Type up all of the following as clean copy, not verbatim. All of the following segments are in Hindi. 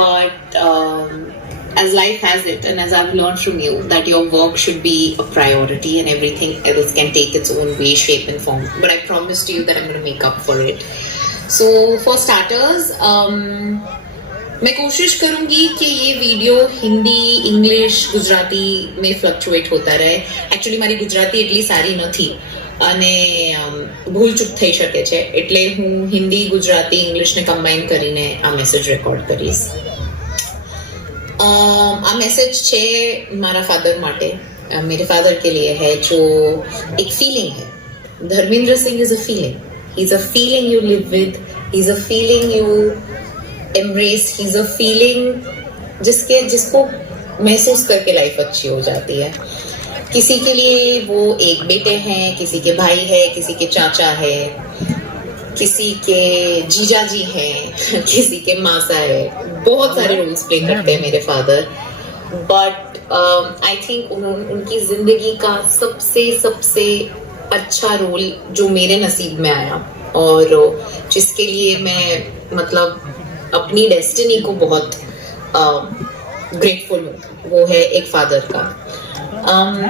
but as life has it, and as I've learned from you, that your work should be a priority and everything else can take its own way, shape and form. But I promise to you that I'm going to make up for it. So for starters, मैं कोशिश करूंगी कि ये वीडियो हिंदी, इंग्लिश, गुजराती में फ्लक्चुएट होता रहे. एक्चुअली મારી ગુજરાતી એટલી સારી નથી અને ભૂલચૂક થઈ શકે છે, એટલે હું હિન્દી, ગુજરાતી, ઇંગ્લિશને કમ્બાઈન કરીને આ મેસેજ રેકોર્ડ કરીશ. આ મેસેજ છે મારા ફાધર માટે, मेरे फादर के लिए है, जो एक फीलिंग है. Dharmendra Singh is a feeling. He is a feeling you live with. He is a feeling you embrace. He is a feeling जिसको महसूस करके लाइफ अच्छी हो जाती है. किसी के लिए वो एक बेटे हैं, किसी के भाई है, किसी के चाचा है, किसी के जीजा जी हैं, किसी के मासा है. बहुत सारे रोल्स प्ले करते हैं मेरे फादर. बट आई थिंक उनकी जिंदगी का सबसे अच्छा रोल जो मेरे नसीब में आया और जिसके लिए मैं मतलब अपनी डेस्टिनी को बहुत ग्रेटफुल हूँ, वो है एक फादर का.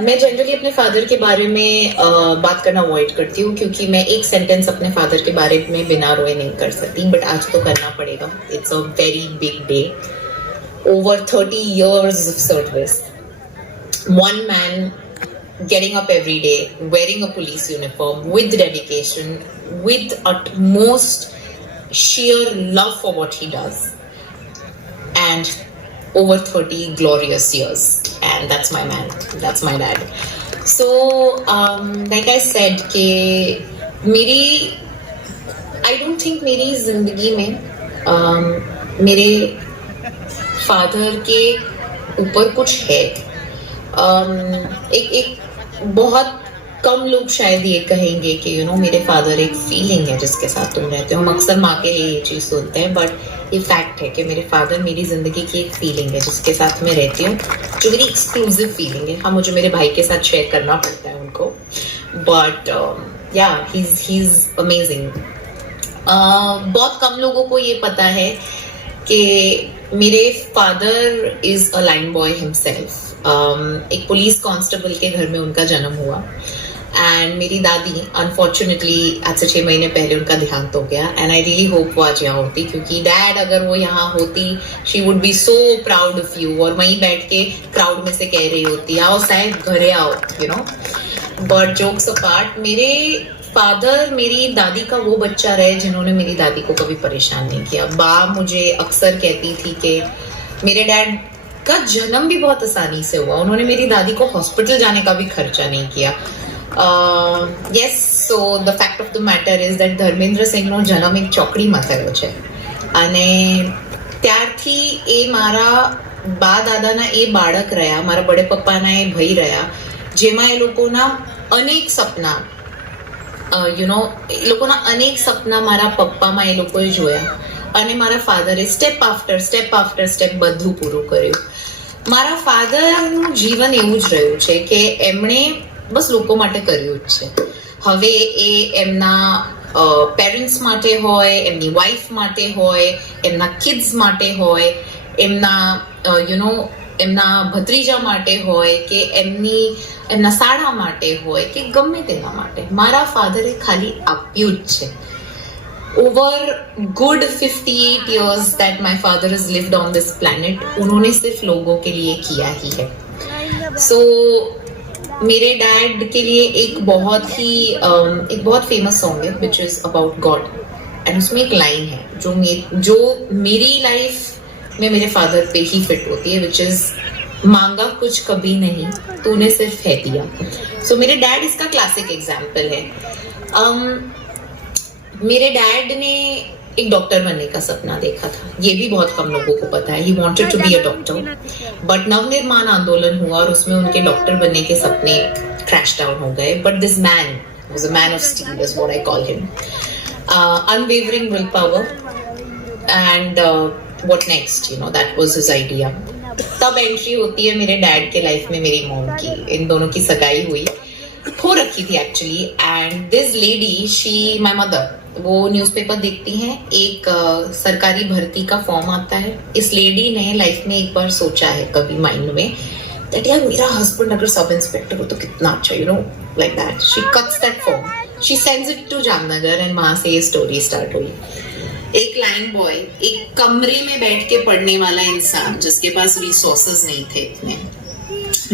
मैं जनरली अपने फादर के बारे में बात करना अवॉइड करती हूँ, क्योंकि मैं एक सेंटेंस अपने फादर के बारे में बिना रोए नहीं कर सकती. बट आज तो करना पड़ेगा. It's a very big day. Over 30 years of service. One man getting up every day, wearing a police uniform with dedication, with utmost sheer love for what he does. And over 30 glorious years. And that's my man. That's my dad. So, like I said, I don't think मेरी जिंदगी में मेरे फादर के ऊपर कुछ है. एक बहुत कम लोग शायद ये कहेंगे कि मेरे फादर एक फीलिंग है जिसके साथ तुम रहते हो. हम अक्सर माँ के लिए ये चीज़ सुनते हैं, बट ये फैक्ट है कि मेरे फादर मेरी जिंदगी की एक फीलिंग है जिसके साथ मैं रहती हूँ, जो मेरी एक्सक्लूसिव फीलिंग है. हाँ, मुझे मेरे भाई के साथ शेयर करना पड़ता है उनको, बट या ही इज अमेजिंग. बहुत कम लोगों को ये पता है कि मेरे father is a line boy himself. एक पुलिस कांस्टेबल के घर में उनका जन्म हुआ. एंड मेरी दादी अनफॉर्चुनेटली आज से 6 महीने पहले उनका देहांत हो गया. एंड आई रियली होप वो आज यहाँ होती, क्योंकि डैड अगर वो यहाँ होती, she would be so proud of you. और वहीं बैठ के क्राउड में से कह रही होती, आओ साहब घरे आओ, बट जोक्स अपार्ट, मेरे फादर मेरी दादी का वो बच्चा रहे जिन्होंने मेरी दादी को कभी परेशान नहीं किया. मुझे अक्सर कहती थी कि मेरे डैड का जन्म भी बहुत आसानी से हुआ. उन्होंने मेरी दादी को हॉस्पिटल जाने का भी खर्चा नहीं किया. Yes, so the fact of the matter is that Dharmendra સિંહનો જન્મ એક ચોકડીમાં થયો છે અને ત્યારથી એ મારા બા દાદાના એ બાળક રહ્યા, મારા બડે પપ્પાના એ ભાઈ રહ્યા, જેમાં એ લોકોના અનેક સપના એ લોકોના અનેક સપના મારા પપ્પામાં એ લોકોએ જોયા અને મારા ફાધરે સ્ટેપ આફ્ટર સ્ટેપ બધું પૂરું કર્યું. મારા ફાધરનું જીવન એવું જ રહ્યું છે કે એમણે બસ લોકો માટે કર્યું જ છે. હવે એ એમના પેરેન્ટ્સ માટે હોય, એમની વાઈફ માટે હોય, એમના કિડ્સ માટે હોય, એમના એમના ભત્રીજા માટે હોય કે એમના શાળા માટે હોય કે ગમે તેના માટે, મારા ફાધરે ખાલી આપ્યું જ છે. Over good 58 years that my father has lived on this planet, उन्होंने सिर्फ लोगों के लिए किया ही है. So मेरे डैड के लिए एक बहुत फेमस सॉन्ग है which is about God, and उसमें एक लाइन है जो मेरी लाइफ में मेरे फादर पे ही फिट होती है, which is मांगा कुछ कभी नहीं, तूने सिर्फ है दिया. सो मेरे डैड इसका क्लासिक एग्जाम्पल है. मेरे डैड ने एक डॉक्टर बनने का सपना देखा था. ये भी बहुत कम लोगों को पता है. He wanted to be a doctor, but Navnirman Andolan हुआ और उसमें उनके डॉक्टर बनने के सपने क्रैश डाउन हो गए. But this man was a man of steel, is what I call him. Unwavering will power and what next, that was his idea. तब एंट्री होती है मेरे डैड के लाइफ में मेरी मॉम की. इन दोनों की सगाई हुई हो रखी थी actually. And this lady, she my mother, वो न्यूज़पेपर देखती हैं, एक सरकारी भर्ती का फॉर्म आता है. इस लेडी ने लाइफ में एक बार सोचा है कभी माइंड में दैट यार मेरा हस्बैंड अगर सब इंस्पेक्टर हो तो कितना अच्छा, you know, like that. She cuts that form, she sends it to Jamnagar and वहां से ये स्टोरी स्टार्ट हुई. एक लाइन बॉय, एक कमरे में बैठ के पढ़ने वाला इंसान जिसके पास रिसोर्सेज नहीं थे इतने,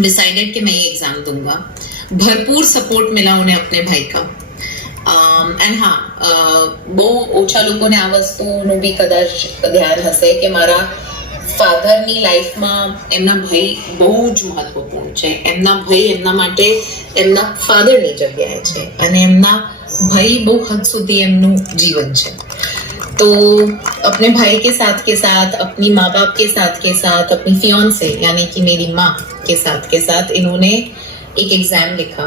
डिसाइडेड कि मैं ये एग्जाम दूंगा. भरपूर सपोर्ट मिला उन्हें अपने भाई का. એન્ડ હા, બહુ ઓછા લોકોને આ વસ્તુનું બી કદાચ ધ્યાન હશે કે મારા ફાધરની લાઈફમાં એમના ભાઈ બહુ જ મહત્વપૂર્ણ છે. એમના ભાઈ એમના માટે એમના ફાધરની જગ્યાએ છે અને એમના ભાઈ બહુ હદ સુધી એમનું જીવન છે. तो अपने भाई के साथ अपनी माँ बाप के साथ अपनी फियांसे यानी कि मेरी माँ के साथ इन्होंने एक एग्जाम लिखा,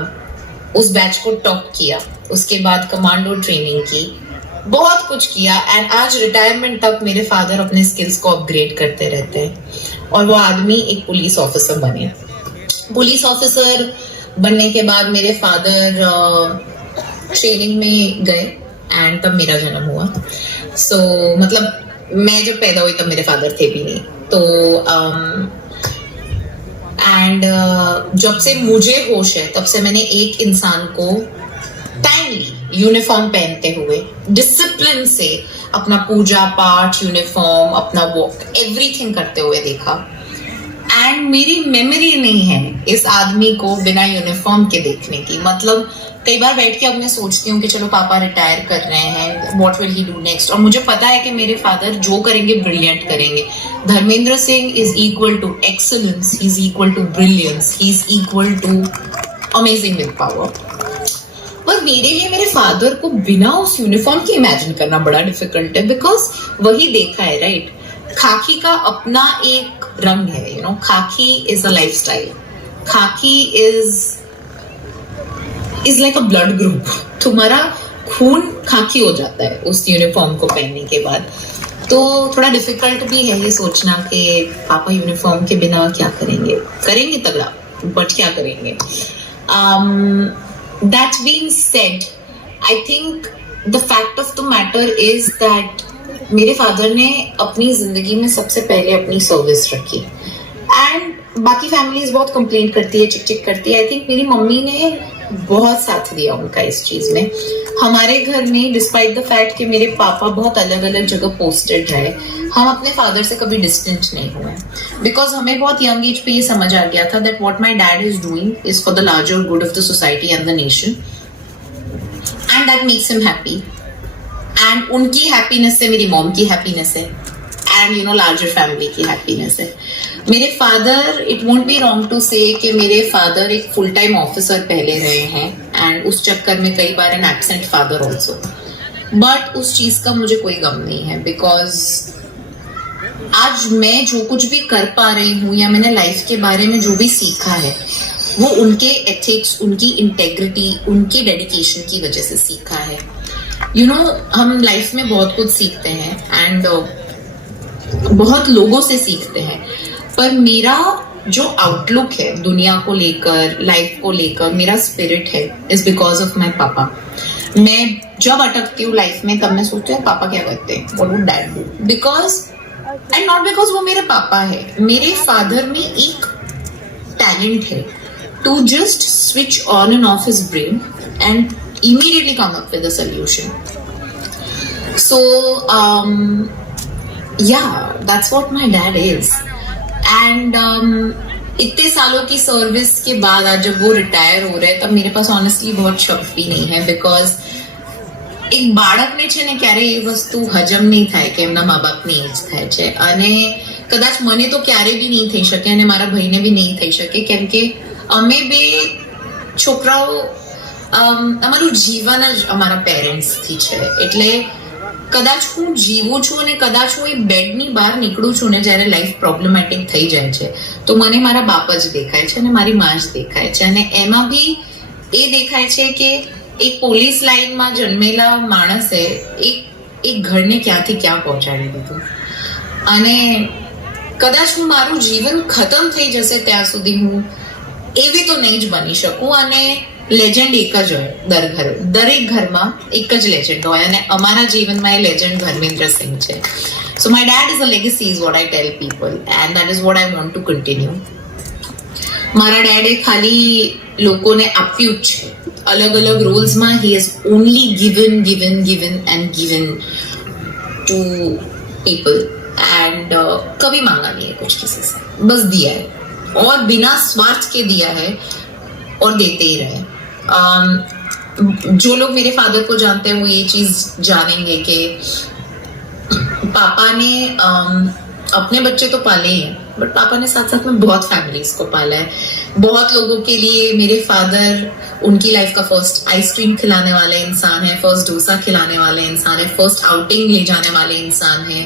उस बैच को टॉप किया, उसके बाद कमांडो ट्रेनिंग की, बहुत कुछ किया. एंड आज रिटायरमेंट तक मेरे फादर अपने स्किल्स को अपग्रेड करते रहते हैं और वो आदमी एक पुलिस ऑफिसर बने. पुलिस ऑफिसर बनने के बाद मेरे फादर ट्रेनिंग में गए एंड तब मेरा जन्म हुआ. सो मतलब मैं जब पैदा हुई तब मेरे फादर थे भी नहीं. तो एंड जब से मुझे होश है तब से मैंने एक इंसान को टाइमली यूनिफॉर्म पहनते हुए डिसिप्लिन से अपना पूजा पाठ, यूनिफॉर्म, अपना वॉक, एवरीथिंग करते हुए देखा. एंड मेरी मेमोरी नहीं है इस आदमी को बिना यूनिफॉर्म के देखने की. मतलब कई बार बैठ के अब मैं सोचती हूँ कि चलो पापा रिटायर कर रहे हैं, what will he do next. और मुझे पता है कि मेरे फादर जो करेंगे ब्रिलियंट करेंगे. Dharmendra Singh is equal to excellence, he is equal to brilliance, he is equal to amazing with power. पर मेरे लिए मेरे फादर को बिना उस यूनिफॉर्म के इमेजिन करना बड़ा डिफिकल्ट है, बिकॉज वही देखा है, राइट. खाकी का अपना एक रंग है, यू नो. खाकी इज अ लाइफस्टाइल. खाकी is like a blood group. तुम्हारा खून खाकी हो जाता है उस यूनिफॉर्म को पहनने के बाद. तो थोड़ा डिफिकल्ट भी है ये सोचना कि पापा यूनिफॉर्म के बिना क्या करेंगे तगड़ा, बट क्या करेंगे. That being said, I think the fact of the matter is that मेरे फादर ने अपनी जिंदगी में सबसे पहले अपनी सर्विस रखी. एंड बाकी फैमिलीज बहुत कंप्लेंट करती है, चिक चिक करती है. आई थिंक मेरी मम्मी ने बहुत साथ दिया उनका इस चीज में. हमारे घर में डिस्पाइट द फैक्ट कि मेरे पापा बहुत अलग अलग जगह पोस्टेड रहे, हम अपने फादर से कभी डिस्टेंट नहीं हुए, बिकॉज हमें बहुत यंग एज पे ये समझ आ गया था that what my dad is doing is for the larger good of the society and the nation, and that makes him happy. And उनकी हैप्पीनेस से मेरी मॉम की हैप्पीनेस है, and you know larger family की हैप्पीनेस है. मेरे father, it won't be wrong to say कि मेरे फादर एक फुल टाइम ऑफिसर पहले रहे हैं, एंड उस चक्कर में कई बार an absent father also. But उस चीज का मुझे कोई गम नहीं है, बिकॉज आज मैं जो कुछ भी कर पा रही हूँ या मैंने लाइफ के बारे में जो भी सीखा है वो उनके एथिक्स, उनकी इंटेग्रिटी, उनकी डेडिकेशन की वजह से सीखा है. यू नो, हम लाइफ में बहुत कुछ सीखते हैं एंड बहुत लोगों से सीखते हैं, पर मेरा जो आउटलुक है दुनिया को लेकर, लाइफ को लेकर, मेरा स्पिरिट है इज बिकॉज ऑफ माई पापा. मैं जब अटकती हूँ लाइफ में तब मैं सोचती हूँ पापा क्या करते हैं, what would dad do, because and not because वो मेरे पापा है. मेरे फादर में एक टैलेंट है to just switch on and off his brain and immediately come up with a solution. So yeah, that's what my dad is. And इतने सालों की सर्विस के बाद आज जब वो रिटायर हो रहे हैं तब मेरे पास ऑनेस्टली बहुत शब्द भी नहीं है, बिकॉज એક બાળકને છે ને ક્યારે એ વસ્તુ હજમ નહીં થાય કે એમના મા બાપની એજ થાય છે, અને કદાચ મને તો ક્યારે બી નહીં થઈ શકે અને મારા ભાઈને બી નહીં થઈ શકે, કેમ કે અમે બે છોકરાઓ અમારું જીવન જ અમારા પેરેન્ટ્સથી છે. એટલે કદાચ હું જીવું છું અને કદાચ હું એ બેડની બહાર નીકળું છું ને જ્યારે લાઈફ પ્રોબ્લેમેટિક થઈ જાય છે તો મને મારા બાપ જ દેખાય છે અને મારી માં જ દેખાય છે. અને એમાં બી એ દેખાય છે કે એક પોલીસ લાઈનમાં જન્મેલા માણસે એક ઘરને ક્યાંથી ક્યાં પહોંચાડી દીધું. અને કદાચ હું મારું જીવન ખતમ થઈ જશે ત્યાં સુધી હું એવી તો નહીં જ બની શકું. અને લેજેન્ડ એક જ હોય દરેક ઘરમાં એક જ લેજેન્ડ હોય અને અમારા જીવનમાં એ લેજેન્ડ ધર્મેન્દ્ર સિંહ છે. So my dad is a legacy is what I tell people and that is what I want to continue. મારા ડેડે ખાલી લોકોને આપ્યું જ છે अलग अलग रोल्स में. he has only given to people and कभी मांगा नहीं है कुछ किसी से, बस दिया है और बिना स्वार्थ के दिया है और देते ही रहे. जो लोग मेरे फादर को जानते हैं वो ये चीज जानेंगे कि पापा ने अपने बच्चे तो पाले ही हैं बट पापा ने साथ साथ में बहुत फैमिलीज को पाला है. बहुत लोगों के लिए मेरे फादर उनकी लाइफ का फर्स्ट आइसक्रीम खिलाने वाले इंसान है, फर्स्ट डोसा खिलाने वाले इंसान है, फर्स्ट आउटिंग ले जाने वाले इंसान है,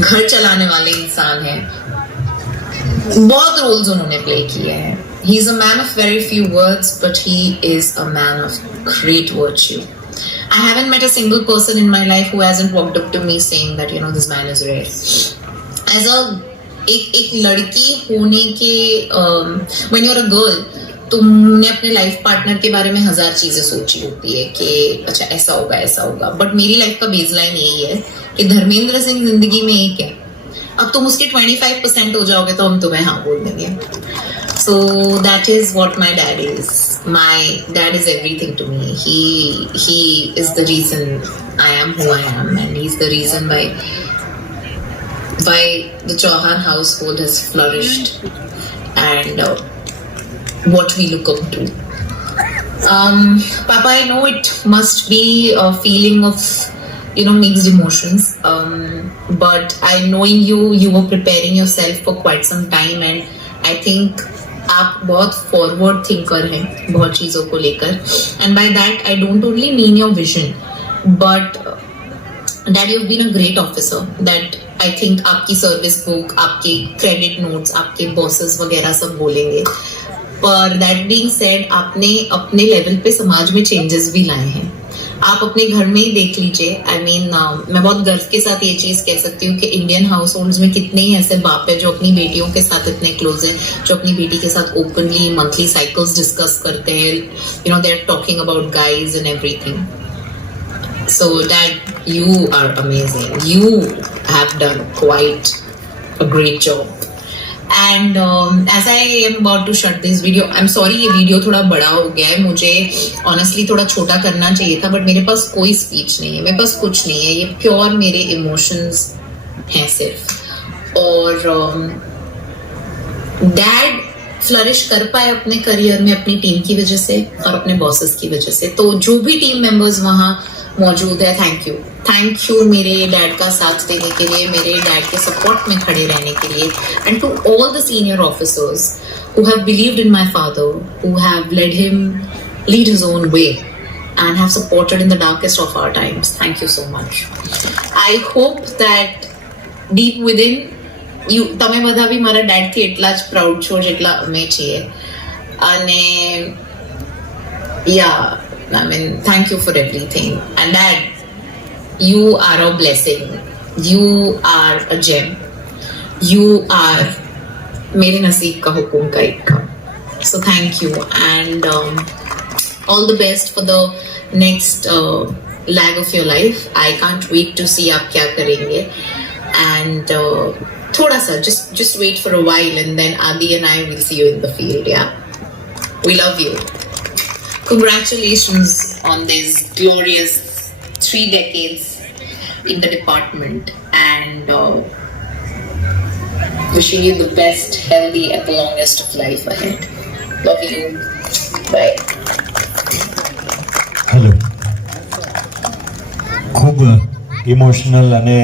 घर चलाने वाले इंसान है. बहुत रोल्स उन्होंने प्ले किए हैं. He is a man of very few words but he is a man of great virtue. I haven't met a single person in my life who hasn't walked up to me saying that you know this man is rare. As a एक लड़की होने के when you're a girl तुमने अपने लाइफ पार्टनर के बारे में 1000 चीजें सोची होती है कि अच्छा ऐसा होगा बट मेरी लाइफ का बेसलाइन यही है कि धर्मेंद्र सिंह जिंदगी में एक है. अब तुम उसके 25% हो जाओगे तो हम तुम्हें हाँ बोल देंगे. So that is what my dad is. My dad is everything to me. He is the reason I am who I am and he's the reason why the Chauhan household has flourished and what we look up to. Papa, I know it must be a feeling of mixed emotions, but I knowing you were preparing yourself for quite some time and I think आप बहुत फॉरवर्ड थिंकर हैं बहुत चीज़ों को लेकर and by that I don't only mean your vision but dad you have been a great officer. That I think आपकी सर्विस बुक, आपके क्रेडिट नोट्स, आपके बॉसेस वगैरह सब बोलेंगे. पर दैट बीइंग सेड आपने अपने लेवल पे समाज में चेंजेस भी लाए हैं. आप अपने घर में ही देख लीजिए. आई मीन मैं बहुत गर्व के साथ ये चीज कह सकती हूँ कि इंडियन हाउस होल्ड्स में कितने ही ऐसे बाप है जो अपनी बेटियों के साथ इतने क्लोज है, जो अपनी बेटी के साथ ओपनली मंथली साइकिल्स डिस्कस करते हैं. They are talking about guys and everything. So dad you are amazing. You have done quite a great job. And as I am about to shut this video, I am sorry ये वीडियो थोड़ा बड़ा हो गया है. मुझे ऑनेस्टली थोड़ा छोटा करना चाहिए था बट मेरे पास कोई स्पीच नहीं है, मेरे पास कुछ नहीं है. ये प्योर मेरे इमोशंस हैं सिर्फ. और डैड फ्लरिश कर पाए अपने करियर में अपनी टीम की वजह से और अपने बॉसेस की वजह से. तो जो भी टीम मेंबर्स वहाँ मौजूद है, थैंक यू मेरे डैड का साथ देने के लिए, मेरे डैड के सपोर्ट में खड़े रहने के लिए. And to all the senior officers who have believed in my father, who have let him lead his own way and have supported in the darkest of our times. Thank you so much. I hope that deep within you તમે બધા બી મારા ડેડ થી એટલા જ પ્રાઉડ છો જેટલા અમે છીએ. અને yeah, I mean, thank you for everything. And Dad, you are a blessing. You are a gem. You are मेरे नसीब का हुक्म का एक काम. So thank you and all the best for the next leg of your life. I can't wait to see आप क्या करेंगे. And थोड़ा सा just wait for a while and then Adi and I will see you in the field. Yeah, we love you. Congratulations on this glorious 3 decades in the department and wishing you the best, healthy and the longest of life ahead. Love you. Bye. Hello. खूब इमोशनल અને